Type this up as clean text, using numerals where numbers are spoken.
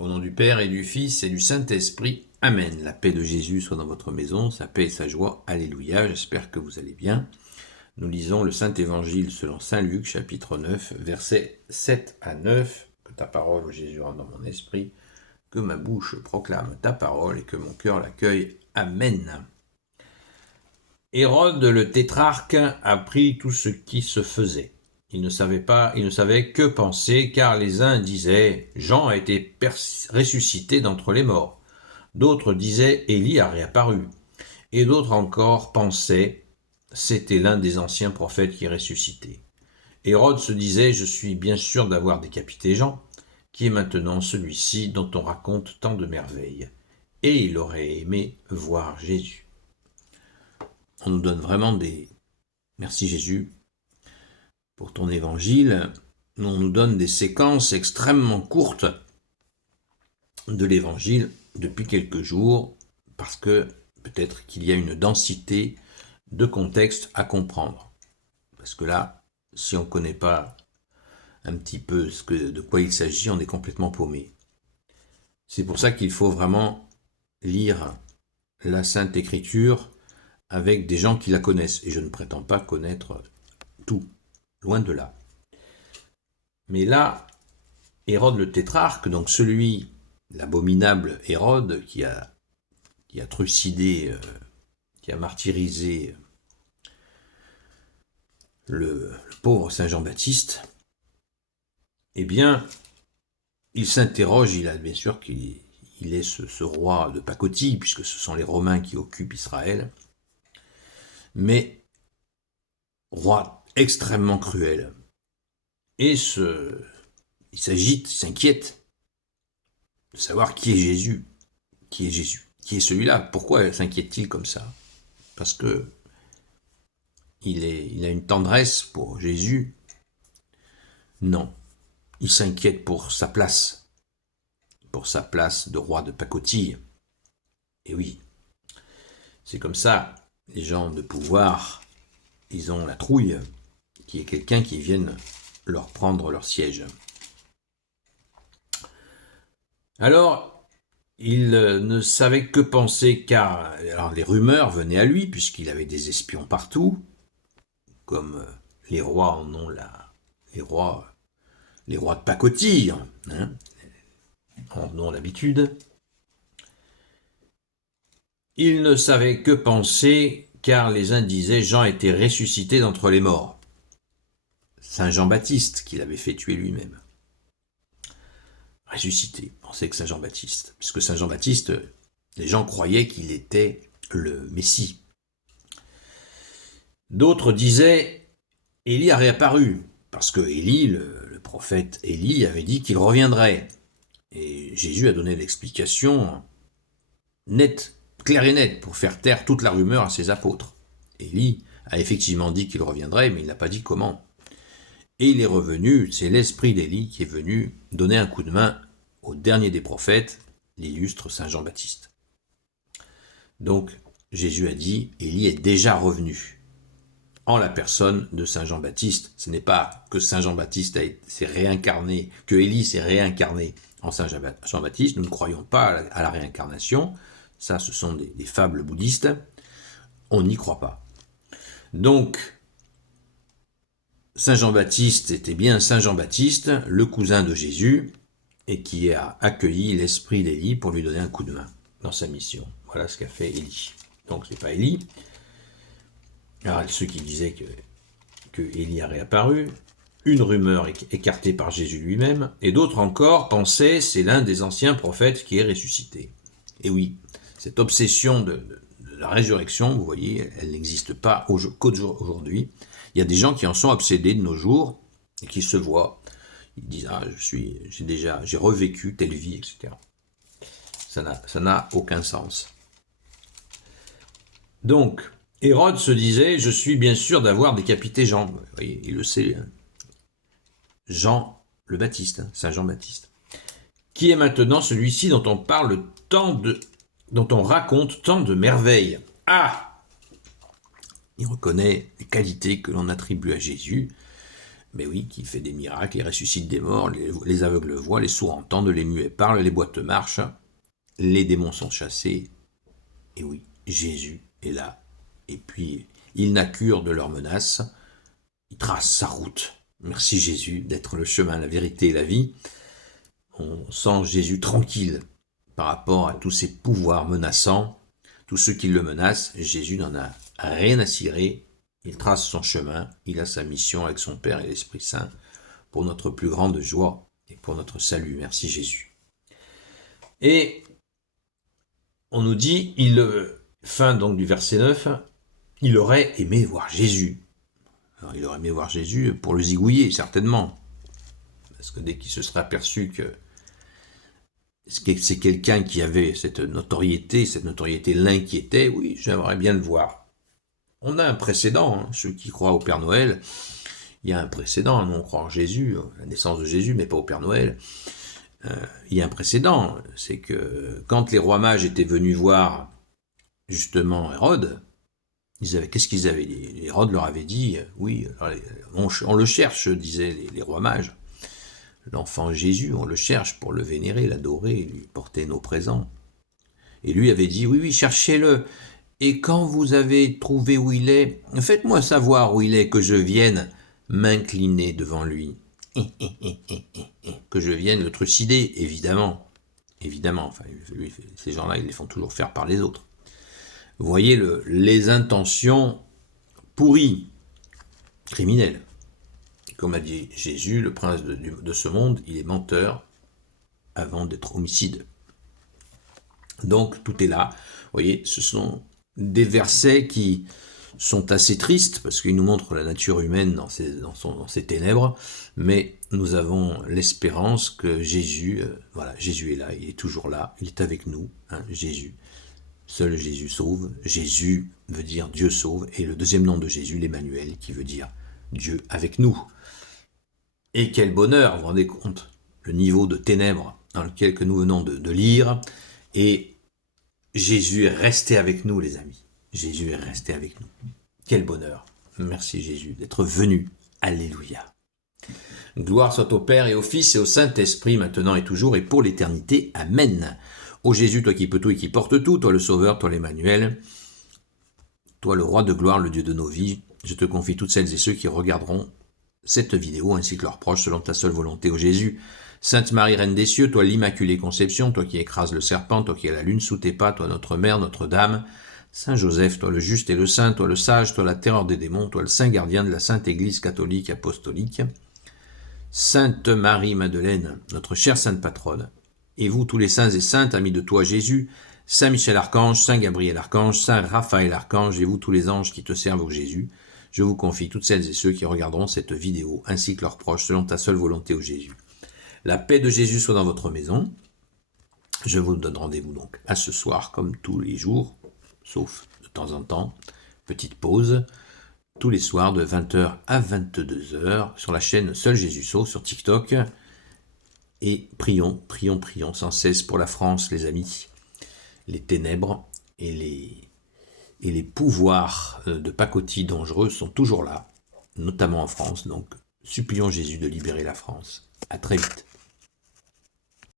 Au nom du Père et du Fils et du Saint-Esprit. Amen. La paix de Jésus soit dans votre maison, sa paix et sa joie. Alléluia. J'espère que vous allez bien. Nous lisons le Saint-Évangile selon Saint Luc, chapitre 9, versets 7 à 9. Que ta parole, ô Jésus, rentre dans mon esprit, que ma bouche proclame ta parole et que mon cœur l'accueille. Amen. Hérode le tétrarque apprit tout ce qui se faisait. Il ne savait que penser, car les uns disaient « Jean a été ressuscité d'entre les morts ». D'autres disaient « Élie a réapparu ». Et d'autres encore pensaient « C'était l'un des anciens prophètes qui est ressuscité ». Hérode se disait « Je suis bien sûr d'avoir décapité Jean, qui est maintenant celui-ci dont on raconte tant de merveilles. » Et il aurait aimé voir Jésus. On nous donne vraiment des... Merci Jésus pour ton évangile. On nous donne des séquences extrêmement courtes de l'évangile depuis quelques jours, parce que peut-être qu'il y a une densité de contexte à comprendre. Parce que là, si on ne connaît pas un petit peu de quoi il s'agit, on est complètement paumé. C'est pour ça qu'il faut vraiment lire la Sainte Écriture avec des gens qui la connaissent. Et je ne prétends pas connaître tout, loin de là. Mais là, Hérode le tétrarque, donc l'abominable Hérode qui a trucidé, qui a martyrisé le pauvre Saint Jean-Baptiste, eh bien, il s'interroge, il a bien sûr qu'il est ce roi de pacotille, puisque ce sont les Romains qui occupent Israël, mais roi extrêmement cruel. Et il s'agite, il s'inquiète de savoir qui est Jésus. Qui est Jésus? Qui est celui-là? Pourquoi s'inquiète-t-il comme ça? Parce que il a une tendresse pour Jésus? Non. Il s'inquiète pour sa place de roi de pacotille. Et oui, c'est comme ça, les gens de pouvoir, ils ont la trouille qu'il y ait quelqu'un qui vienne leur prendre leur siège. Alors, il ne savait que penser, car alors, les rumeurs venaient à lui, puisqu'il avait des espions partout, comme les rois en ont les rois de pacotille, hein, en ont l'habitude. Il ne savait que penser, car les uns disaient Jean était ressuscité d'entre les morts. Saint Jean-Baptiste, qu'il avait fait tuer lui-même. Ressuscité, pensait que Saint Jean-Baptiste. Puisque Saint Jean-Baptiste, les gens croyaient qu'il était le Messie. D'autres disaient Élie a réapparu, parce que Élie, le prophète Élie, avait dit qu'il reviendrait. Et Jésus a donné l'explication nette, claire et nette, pour faire taire toute la rumeur à ses apôtres. Élie a effectivement dit qu'il reviendrait, mais il n'a pas dit comment. Et il est revenu, c'est l'esprit d'Élie qui est venu donner un coup de main au dernier des prophètes, l'illustre Saint Jean-Baptiste. Donc, Jésus a dit, Élie est déjà revenu en la personne de Saint Jean-Baptiste. Ce n'est pas que Saint Jean-Baptiste s'est réincarné, que Élie s'est réincarné en Saint Jean-Baptiste. Nous ne croyons pas à la réincarnation. Ça, ce sont des fables bouddhistes. On n'y croit pas. Donc, Saint Jean-Baptiste était bien Saint Jean-Baptiste, le cousin de Jésus, et qui a accueilli l'esprit d'Élie pour lui donner un coup de main dans sa mission. Voilà ce qu'a fait Élie. Donc c'est pas Élie. Alors ceux qui disaient que Élie a réapparu, une rumeur écartée par Jésus lui-même, et d'autres encore pensaient c'est l'un des anciens prophètes qui est ressuscité. Et oui, cette obsession de la résurrection, vous voyez, elle n'existe pas qu'aujourd'hui. Il y a des gens qui en sont obsédés de nos jours et qui se voient. Ils disent « Ah, j'ai revécu telle vie, etc. » Ça n'a aucun sens. Donc, Hérode se disait « Je suis bien sûr d'avoir décapité Jean. » Vous voyez, il le sait. Hein. Jean le Baptiste, hein, Saint Jean-Baptiste. Qui est maintenant celui-ci dont on raconte tant de merveilles. Ah! Il reconnaît les qualités que l'on attribue à Jésus, Mais oui, qui fait des miracles, il ressuscite des morts, les aveugles voient, les sourds entendent, les muets parlent, les boiteux marchent, les démons sont chassés. Et oui, Jésus est là. Et puis, il n'a cure de leurs menaces, il trace sa route. Merci Jésus d'être le chemin, la vérité et la vie. On sent Jésus tranquille par rapport à tous ces pouvoirs menaçants. Tous ceux qui le menacent, Jésus n'en a rien à cirer. Il trace son chemin, il a sa mission avec son Père et l'Esprit Saint pour notre plus grande joie et pour notre salut. Merci Jésus. Et on nous dit, fin donc du verset 9, il aurait aimé voir Jésus. Alors, il aurait aimé voir Jésus pour le zigouiller, certainement. Parce que dès qu'il se serait aperçu que c'est quelqu'un qui avait cette notoriété l'inquiétait, oui, j'aimerais bien le voir. On a un précédent, ceux qui croient au Père Noël, il y a un précédent, nous on croit en Jésus, la naissance de Jésus, mais pas au Père Noël. Il y a un précédent, c'est que quand les rois mages étaient venus voir justement Hérode, qu'est-ce qu'ils avaient dit? Hérode leur avait dit, oui, on le cherche, disaient les rois mages. L'enfant Jésus, on le cherche pour le vénérer, l'adorer, lui porter nos présents. Et lui avait dit, oui, cherchez-le. Et quand vous avez trouvé où il est, faites-moi savoir où il est, que je vienne m'incliner devant lui. Que je vienne le trucider, évidemment. Évidemment, enfin, lui, ces gens-là, ils les font toujours faire par les autres. Vous voyez les intentions pourries, criminelles. Comme a dit Jésus, le prince de ce monde, il est menteur avant d'être homicide. Donc, tout est là. Vous voyez, ce sont des versets qui sont assez tristes, parce qu'ils nous montrent la nature humaine dans ses ténèbres, mais nous avons l'espérance que Jésus, Jésus est là, il est toujours là, il est avec nous, Jésus. Seul Jésus sauve. Jésus veut dire Dieu sauve, et le deuxième nom de Jésus, l'Emmanuel, qui veut dire Dieu avec nous. Et quel bonheur, vous vous rendez compte, le niveau de ténèbres dans lequel que nous venons de lire, et Jésus est resté avec nous, les amis. Jésus est resté avec nous. Quel bonheur. Merci Jésus d'être venu. Alléluia. Gloire soit au Père et au Fils et au Saint-Esprit, maintenant et toujours et pour l'éternité. Amen. Ô Jésus, toi qui peux tout et qui portes tout, toi le Sauveur, toi l'Emmanuel, toi le Roi de gloire, le Dieu de nos vies, je te confie toutes celles et ceux qui regarderont cette vidéo ainsi que leurs proches selon ta seule volonté, ô Jésus. Sainte Marie, Reine des cieux, toi l'Immaculée Conception, toi qui écrases le serpent, toi qui as la lune sous tes pas, toi notre Mère, Notre-Dame, Saint Joseph, toi le juste et le saint, toi le sage, toi la terreur des démons, toi le saint gardien de la Sainte Église catholique apostolique, Sainte Marie-Madeleine, notre chère Sainte Patronne, et vous tous les saints et saintes, amis de toi Jésus, Saint Michel Archange, Saint Gabriel Archange, Saint Raphaël Archange, et vous tous les anges qui te servent au Jésus, je vous confie toutes celles et ceux qui regarderont cette vidéo, ainsi que leurs proches, selon ta seule volonté au Jésus. La paix de Jésus soit dans votre maison. Je vous donne rendez-vous donc à ce soir, comme tous les jours, sauf de temps en temps, petite pause, tous les soirs de 20h à 22h sur la chaîne Seul Jésus Sauve sur TikTok. Et prions sans cesse pour la France, les amis. Les ténèbres et les pouvoirs de pacotille dangereux sont toujours là, notamment en France. Donc, supplions Jésus de libérer la France. À très vite.